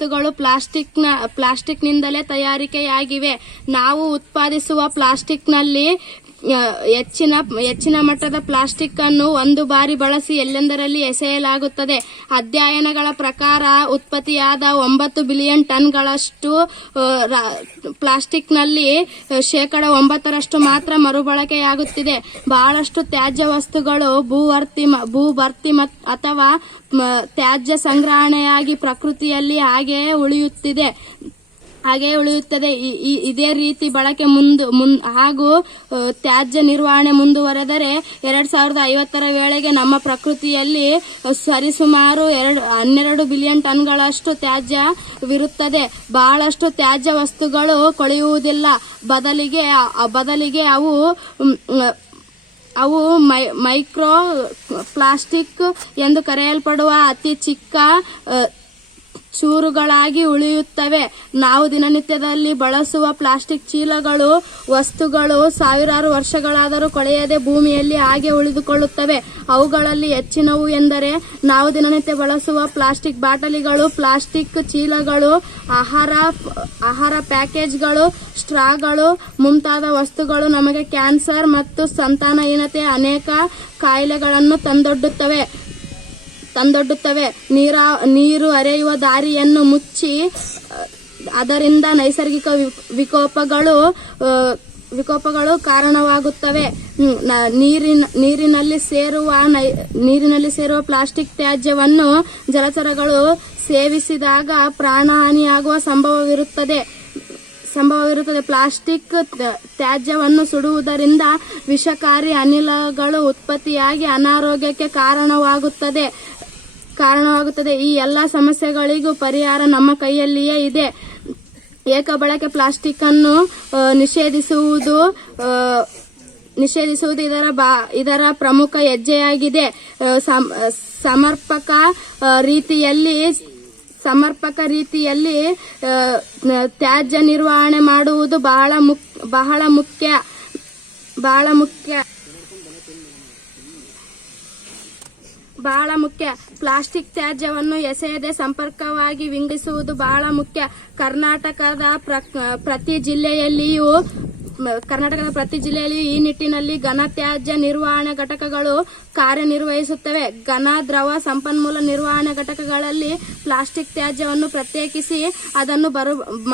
ವಸ್ತುಗಳು ಪ್ಲಾಸ್ಟಿಕ್ನಿಂದಲೇ ತಯಾರಿಕೆಯಾಗಿವೆ. ನಾವು ಉತ್ಪಾದಿಸುವ ಪ್ಲಾಸ್ಟಿಕ್ನಲ್ಲಿ ಹೆಚ್ಚಿನ ಮಟ್ಟದ ಪ್ಲಾಸ್ಟಿಕ್ ಅನ್ನು ಒಂದು ಬಾರಿ ಬಳಸಿ ಎಲ್ಲೆಂದರಲ್ಲಿ ಎಸೆಯಲಾಗುತ್ತದೆ. ಅಧ್ಯಯನಗಳ ಪ್ರಕಾರ ಉತ್ಪತ್ತಿಯಾದ 9 ಬಿಲಿಯನ್ ಟನ್ಗಳಷ್ಟು ಪ್ಲಾಸ್ಟಿಕ್ನಲ್ಲಿ 9% ಮಾತ್ರ ಮರುಬಳಕೆಯಾಗುತ್ತಿದೆ. ಬಹಳಷ್ಟು ತ್ಯಾಜ್ಯ ವಸ್ತುಗಳು ಭೂಭರ್ತಿ ಅಥವಾ ತ್ಯಾಜ್ಯ ಸಂಗ್ರಹಣೆಯಾಗಿ ಪ್ರಕೃತಿಯಲ್ಲಿ ಹಾಗೆಯೇ ಉಳಿಯುತ್ತದೆ. ಇದೇ ರೀತಿ ಬಳಕೆ ಹಾಗೂ ತ್ಯಾಜ್ಯ ನಿರ್ವಹಣೆ ಮುಂದುವರೆದರೆ 2050ರ ವೇಳೆಗೆ ನಮ್ಮ ಪ್ರಕೃತಿಯಲ್ಲಿ ಸರಿಸುಮಾರು 12 ಬಿಲಿಯನ್ ಟನ್ಗಳಷ್ಟು ತ್ಯಾಜ್ಯವಿರುತ್ತದೆ. ಬಹಳಷ್ಟು ತ್ಯಾಜ್ಯ ವಸ್ತುಗಳು ಕೊಳೆಯುವುದಿಲ್ಲ. ಬದಲಿಗೆ ಅವು ಮೈಕ್ರೋ ಪ್ಲಾಸ್ಟಿಕ್ ಎಂದು ಕರೆಯಲ್ಪಡುವ ಅತಿ ಚಿಕ್ಕ ಚೂರುಗಳಾಗಿ ಉಳಿಯುತ್ತವೆ. ನಾವು ದಿನನಿತ್ಯದಲ್ಲಿ ಬಳಸುವ ಪ್ಲಾಸ್ಟಿಕ್ ಚೀಲಗಳು, ವಸ್ತುಗಳು ಸಾವಿರಾರು ವರ್ಷಗಳಾದರೂ ಕೊಳೆಯದೆ ಭೂಮಿಯಲ್ಲಿ ಹಾಗೆ ಉಳಿದುಕೊಳ್ಳುತ್ತವೆ. ಅವುಗಳಲ್ಲಿ ಹೆಚ್ಚಿನವು ಎಂದರೆ ನಾವು ದಿನನಿತ್ಯ ಬಳಸುವ ಪ್ಲಾಸ್ಟಿಕ್ ಬಾಟಲಿಗಳು, ಪ್ಲಾಸ್ಟಿಕ್ ಚೀಲಗಳು, ಆಹಾರ ಪ್ಯಾಕೇಜ್ಗಳು, ಸ್ಟ್ರಾಗಳು ಮುಂತಾದ ವಸ್ತುಗಳು ನಮಗೆ ಕ್ಯಾನ್ಸರ್ ಮತ್ತು ಸಂತಾನಹೀನತೆ ಅನೇಕ ಕಾಯಿಲೆಗಳನ್ನು ತಂದೊಡ್ಡುತ್ತವೆ. ನೀರು ಹರಿಯುವ ದಾರಿಯನ್ನು ಮುಚ್ಚಿ ಅದರಿಂದ ನೈಸರ್ಗಿಕ ವಿಕೋಪಗಳು ಕಾರಣವಾಗುತ್ತವೆ. ನೀರಿನಲ್ಲಿ ಸೇರುವ ಪ್ಲಾಸ್ಟಿಕ್ ತ್ಯಾಜ್ಯವನ್ನು ಜಲಚರಗಳು ಸೇವಿಸಿದಾಗ ಪ್ರಾಣಹಾನಿಯಾಗುವ ಸಂಭವವಿರುತ್ತದೆ. ಪ್ಲಾಸ್ಟಿಕ್ ತ್ಯಾಜ್ಯವನ್ನು ಸುಡುವುದರಿಂದ ವಿಷಕಾರಿ ಅನಿಲಗಳು ಉತ್ಪತ್ತಿಯಾಗಿ ಅನಾರೋಗ್ಯಕ್ಕೆ ಕಾರಣವಾಗುತ್ತದೆ. ಈ ಎಲ್ಲ ಸಮಸ್ಯೆಗಳಿಗೂ ಪರಿಹಾರ ನಮ್ಮ ಕೈಯಲ್ಲಿಯೇ ಇದೆ. ಏಕಬಳಕೆ ಪ್ಲಾಸ್ಟಿಕ್ ಅನ್ನು ನಿಷೇಧಿಸುವುದು ಇದರ ಪ್ರಮುಖ ಹೆಜ್ಜೆಯಾಗಿದೆ. ಸಮರ್ಪಕ ರೀತಿಯಲ್ಲಿ ತ್ಯಾಜ್ಯ ನಿರ್ವಹಣೆ ಮಾಡುವುದು ಬಹಳ ಮುಖ್ಯ. ಪ್ಲಾಸ್ಟಿಕ್ ತ್ಯಾಜ್ಯವನ್ನು ಎಸೆಯದೆ ಸಮರ್ಪಕವಾಗಿ ವಿಂಗಡಿಸುವುದು ಬಹಳ ಮುಖ್ಯ. ಕರ್ನಾಟಕದ ಪ್ರತಿ ಜಿಲ್ಲೆಯಲ್ಲಿಯೂ ಈ ನಿಟ್ಟಿನಲ್ಲಿ ಘನ ತ್ಯಾಜ್ಯ ನಿರ್ವಹಣಾ ಘಟಕಗಳು ಕಾರ್ಯನಿರ್ವಹಿಸುತ್ತವೆ. ಘನ, ದ್ರವ, ಸಂಪನ್ಮೂಲ ನಿರ್ವಹಣಾ ಘಟಕಗಳಲ್ಲಿ ಪ್ಲಾಸ್ಟಿಕ್ ತ್ಯಾಜ್ಯವನ್ನು ಪ್ರತ್ಯೇಕಿಸಿ ಅದನ್ನು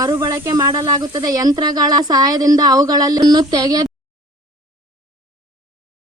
ಮರುಬಳಕೆ ಮಾಡಲಾಗುತ್ತದೆ. ಯಂತ್ರಗಳ ಸಹಾಯದಿಂದ ಅವುಗಳನ್ನು ತೆಗೆದು